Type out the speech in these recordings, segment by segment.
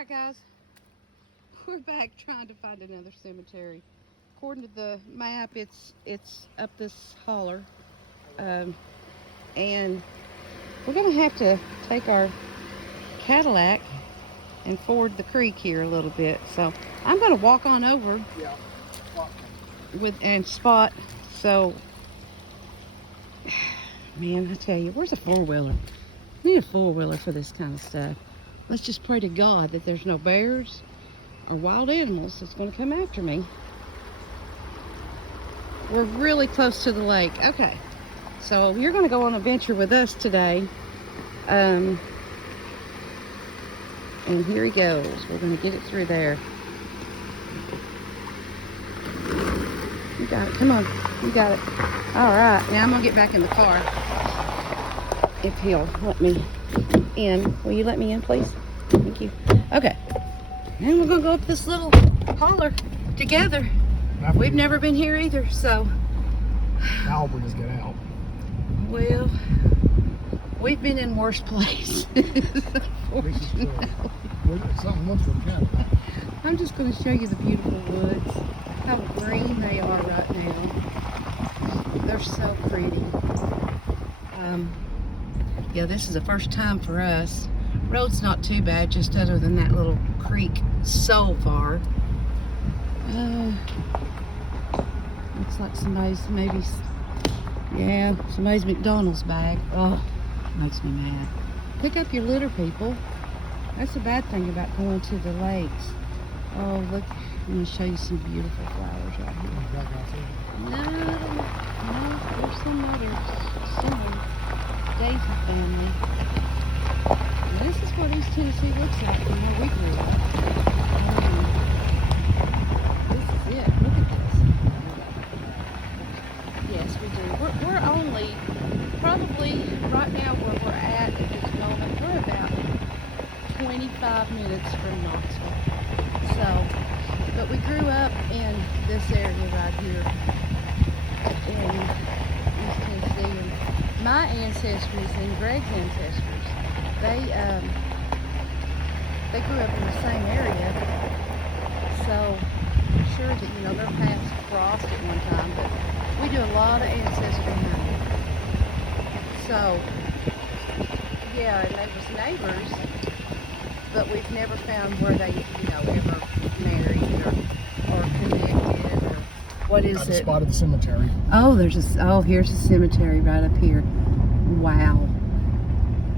Alright guys, we're back trying to find another cemetery. According to the map, it's up this holler. And we're going to have to take our Cadillac and ford the creek here a little bit. So I'm going to walk on over and spot. So, man, I tell you, where's a four-wheeler? We need a four-wheeler for this kind of stuff. Let's just pray to God that there's no bears or wild animals that's going to come after me. We're really close to the lake. Okay, so you're going to go on an adventure with us today. And here he goes. We're going to get it through there. You got it. Come on. You got it. All right. Now I'm going to get back in the car. If he'll let me in. Will you let me in, please? Thank you. Okay. Now we're going to go up this little holler together. We've never been here either, so. Now we'll just get out. Well, we've been in worse places. I'm just going to show you the beautiful woods. How green they are right now. They're so pretty. Yeah, this is the first time for us. Road's not too bad, just other than that little creek so far. Looks like somebody's somebody's McDonald's bag. Oh, makes me mad. Pick up your litter, people. That's the bad thing about going to the lakes. Oh, look, I'm going to show you some beautiful flowers right here. No, there's some others. Daisy family. And this is what East Tennessee looks like from where we grew up. This is it. Look at this. Yes, we do. We're only, probably right now where we're at this moment, we're about 25 minutes from Knoxville. So, but we grew up in this area right here in East Tennessee. And my ancestors and Greg's ancestors, they grew up in the same area. So I'm sure that their paths crossed at one time. But we do a lot of ancestry hunting. So yeah, and they was neighbors, but we've never found where they ever married or connected or what is it? I spotted the cemetery. Oh, here's a cemetery right up here. Wow.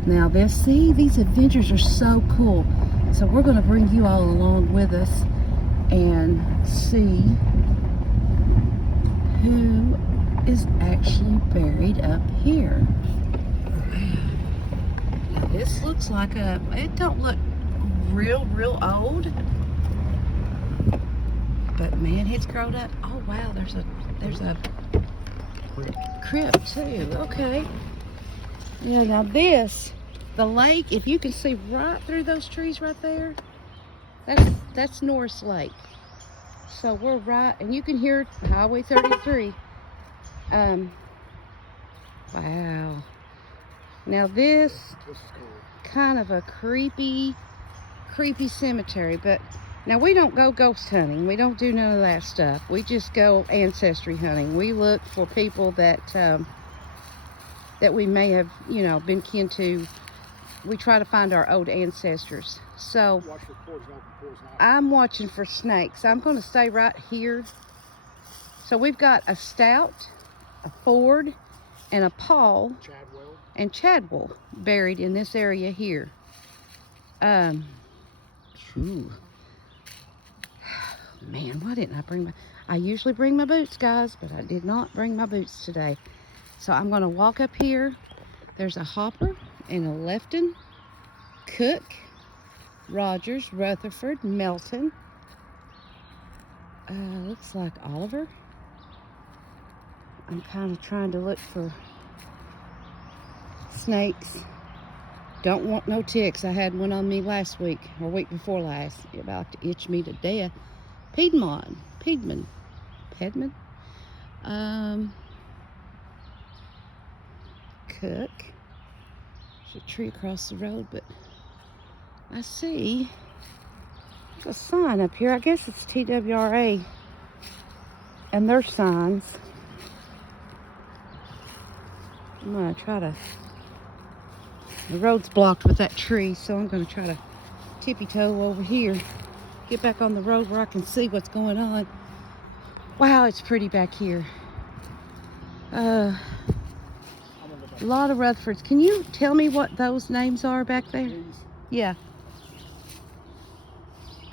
Now these adventures are so cool. So we're going to bring you all along with us and see who is actually buried up here. Now this looks like it don't look real old. But man, it's grown up. Oh wow, there's a crypt too. Okay. Yeah, now the lake, if you can see right through those trees right there, that's Norris Lake. So we're right, and you can hear Highway 33. Wow. Now this is cool. Kind of a creepy cemetery, but now we don't go ghost hunting. We don't do none of that stuff. We just go ancestry hunting. We look for people that we may have, been kin to. We try to find our old ancestors. So I'm watching for snakes. I'm going to stay right here. So we've got a Stout, a Ford, and a Paul and Chadwell buried in this area here. Man, why didn't I bring I usually bring my boots, guys, but I did not bring my boots today. So I'm going to walk up here. There's a Hopper and a Lefton, Cooke, Rogers, Rutherford, Melton. Looks like Oliver. I'm kind of trying to look for snakes. Don't want no ticks. I had one on me last week, or week before last. It about to itch me to death. Pedman. Cooke. There's a tree across the road, but I see There's a sign up here. I guess it's TWRA and their signs. I'm gonna try to, the road's blocked with that tree, so I'm gonna try to tippy toe over here, get back on the road where I can see what's going on. Wow, it's pretty back here. A lot of Rutherfords. Can you tell me what those names are back there? Yeah.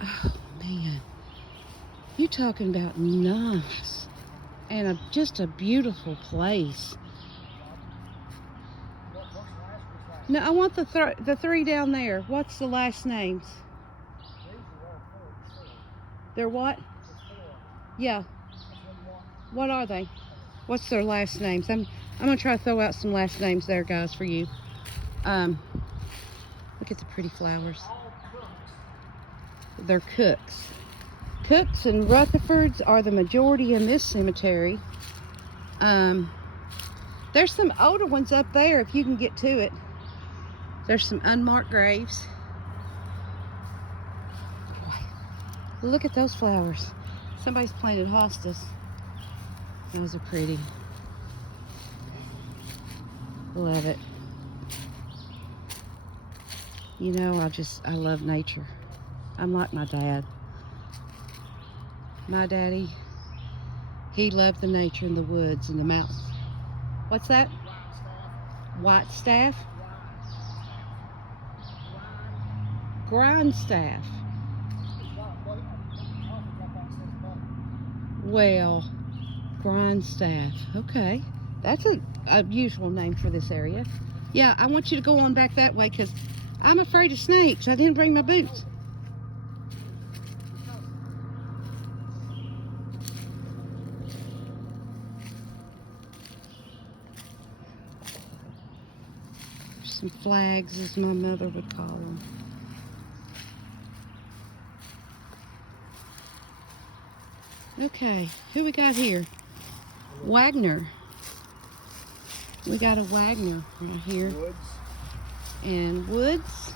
Oh man, you talking about nice and just a beautiful place. No, I want the three down there. What's the last names? They're what? Yeah. What are they? What's their last names? I'm gonna try to throw out some last names there, guys, for you. Look at the pretty flowers. They're Cookes. Cookes and Rutherfords are the majority in this cemetery. There's some older ones up there if you can get to it. There's some unmarked graves. Look at those flowers. Somebody's planted hostas. Those are pretty. Love it. You know, I love nature. I'm like my dad. My daddy, he loved the nature and the woods and the mountains. What's that? White staff? Grindstaff. Well, grindstaff. Okay. That's a usual name for this area. Yeah, I want you to go on back that way because I'm afraid of snakes. I didn't bring my boots. Some flags, as my mother would call them. Okay, who we got here? Wagner. We got a Wagner right here. Woods. And Woods.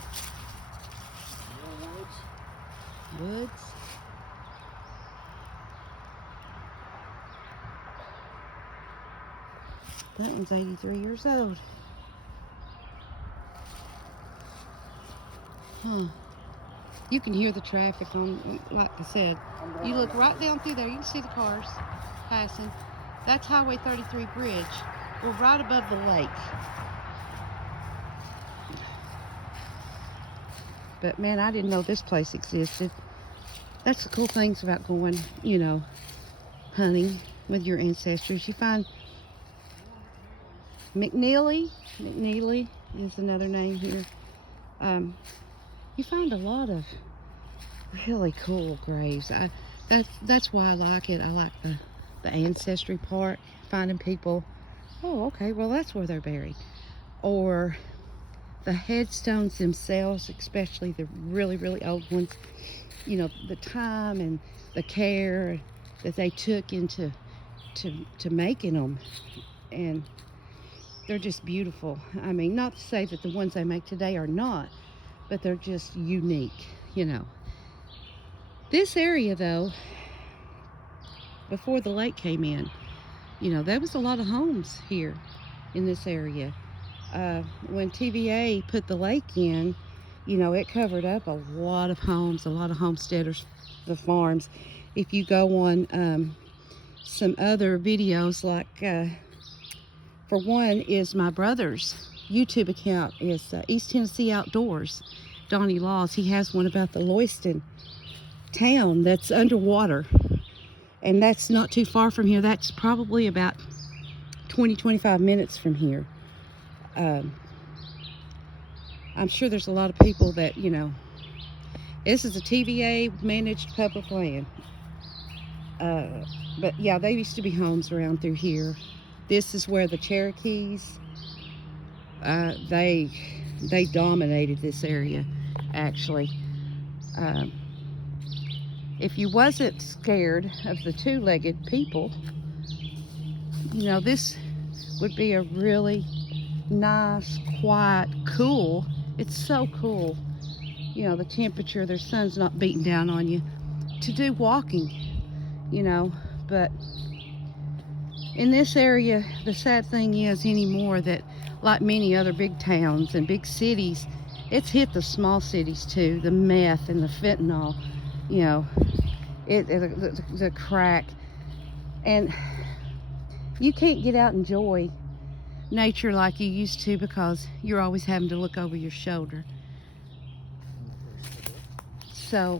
Woods. That one's 83 years old. Huh. You can hear the traffic on, like I said. You look right down through there, you can see the cars passing. That's Highway 33 bridge. We're right above the lake. But man, I didn't know this place existed. That's the cool things about going, you know, hunting with your ancestors. You find McNeely is another name here. You find a lot of really cool graves. That's why I like it. I like the ancestry part, finding people. Oh, okay, well that's where they're buried. Or the headstones themselves, especially the really, really old ones. You know, the time and the care that they took into to making them, and they're just beautiful. I mean, not to say that the ones they make today are not, but they're just unique, you know. This area, though, before the lake came in, you know, there was a lot of homes here in this area. When TVA put the lake in, you know, it covered up a lot of homes, a lot of homesteaders, the farms. If you go on some other videos, like for one is my brother's YouTube account is East Tennessee Outdoors, Donnie Laws. He has one about the Loyston town that's underwater, and that's not too far from here. That's probably about 20-25 minutes from here. I'm sure there's a lot of people that, you know, this is a TVA managed public land. But yeah, there used to be homes around through here. This is where the Cherokees, they dominated this area, actually. If you wasn't scared of the two-legged people, you know, this would be a really nice, quiet, cool. It's so cool you know, the temperature, their sun's not beating down on you, to do walking, you know. But in this area, the sad thing is anymore that, like many other big towns and big cities, it's hit the small cities too. The meth and the fentanyl, you know, the crack. And you can't get out and enjoy nature like you used to because you're always having to look over your shoulder. So,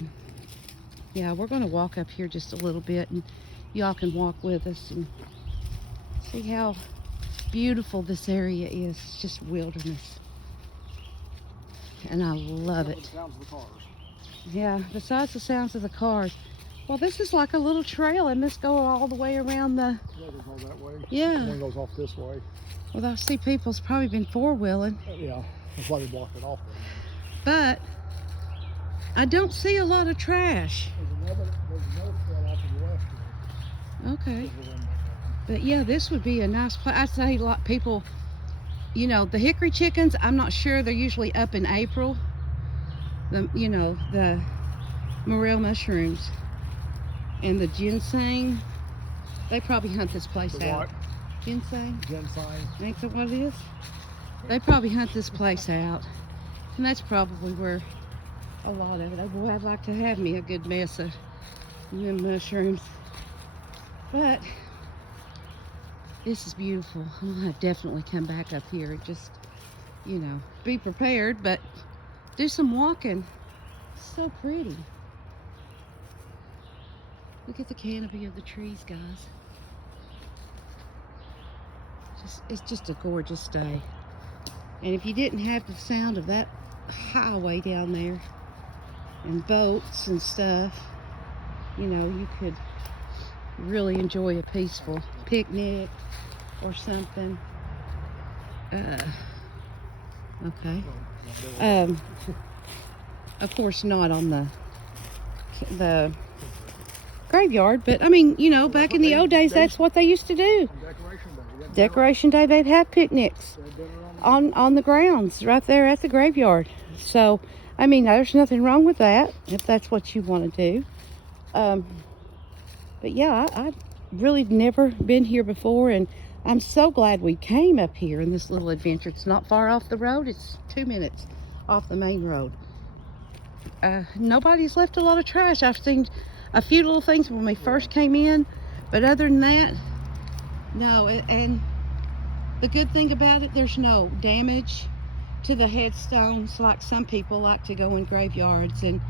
yeah, we're going to walk up here just a little bit, and y'all can walk with us and see how beautiful this area is. It's just wilderness. And I love it. Yeah, besides the sounds of the cars. Well, this is like a little trail, and this goes all the way around the... Yeah, it goes that way. Yeah. One goes off this way. Well, I see people's probably been four-wheeling. Yeah, that's why they blocked it off. But I don't see a lot of trash. There's another trail off to the left here. Okay. But yeah, this would be a nice place. I'd say a lot of people, you know, the hickory chickens, I'm not sure. They're usually up in April. You know, the morel mushrooms and the ginseng, they probably hunt this place The out. what? Ginseng? Ginseng. Think that what it is? They probably hunt this place out. And that's probably where a lot of it. Oh boy, I'd like to have me a good mess of them mushrooms. But this is beautiful. I'm gonna definitely come back up here and just, you know, be prepared, but do some walking. It's so pretty. Look at the canopy of the trees, guys. It's just a gorgeous day. And if you didn't have the sound of that highway down there and boats and stuff, you know, you could really enjoy a peaceful picnic or something. Okay. Of course not on the graveyard, but I mean, you know, back in the old days, that's what they used to do. Decoration Day, they'd have picnics on the grounds right there at the graveyard. So, I mean, there's nothing wrong with that if that's what you want to do. But yeah, I've really never been here before, and I'm so glad we came up here in this little adventure. It's not far off the road. It's 2 minutes off the main road. Nobody's left a lot of trash. I've seen a few little things when we first came in, but other than that, no. And the good thing about it, there's no damage to the headstones like some people like to go in graveyards and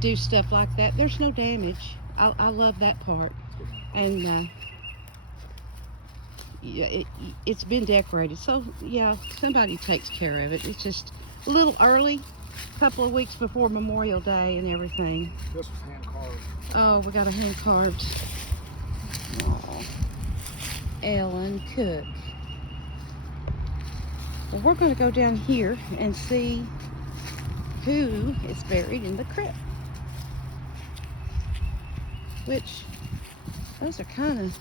do stuff like that. There's no damage. I love that part. And yeah, it's been decorated, so yeah, somebody takes care of it. It's just a little early, a couple of weeks before Memorial Day and everything. This was hand carved. Oh, we got a hand carved. Oh, Ellen Cooke. Well, we're going to go down here and see who is buried in the crypt. Which, those are kind of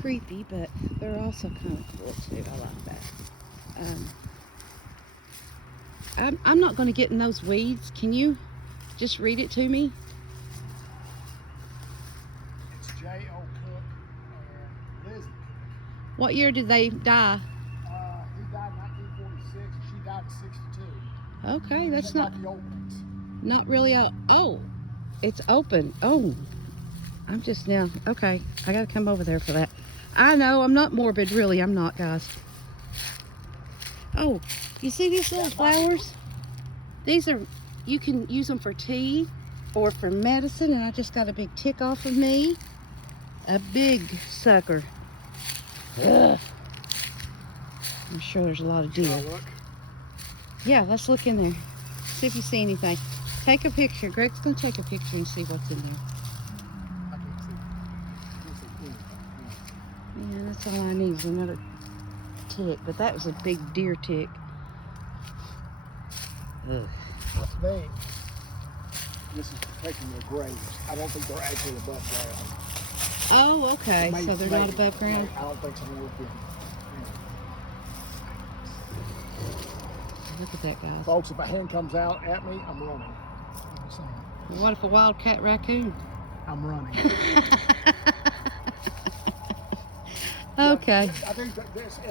creepy, but they're also kind of cool too. I like that. I'm not going to get in those weeds. Can you just read it to me? It's J.O. Cooke and Lizzie. What year did they die? He died in 1946 and she died in 62. Okay, that's not the openings. not really out. Oh, it's open. Oh, I'm just now. Okay, I got to come over there for that. I know, I'm not morbid, really. I'm not, guys. Oh, you see these little flowers? These are, you can use them for tea or for medicine, and I just got a big tick off of me. A big sucker. Ugh. I'm sure there's a lot of deer. Yeah, let's look in there. See if you see anything. Take a picture. Greg's going to take a picture and see what's in there. Yeah, that's all I need is another tick, but that was a big deer tick. Ugh. That's big. This is protecting their graves. I don't think they're actually above ground. Oh, okay. So they're not above ground? I don't think so. look at that, guys. Folks, if a hen comes out at me, I'm running. I'm saying. What if a wildcat raccoon? I'm running. Okay. I think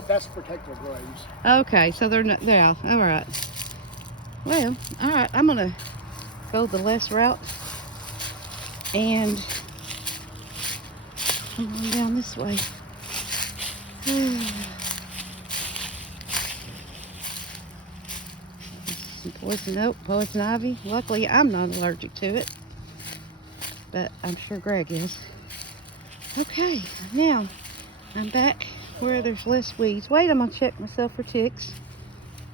that's protected graves. Okay, so they're not, yeah, all right. Well, all right, I'm gonna go the less route and come on down this way. Some poison oak, poison ivy. Luckily, I'm not allergic to it, but I'm sure Greg is. Okay, now I'm back where there's less weeds. Wait, I'm gonna check myself for ticks.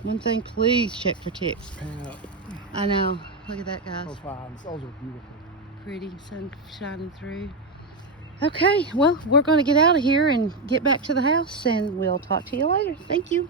One thing, please check for ticks. Yeah. I know. Look at that, guys. Those vines, those are beautiful. Pretty, sun shining through. Okay, well, we're going to get out of here and get back to the house, and we'll talk to you later. Thank you.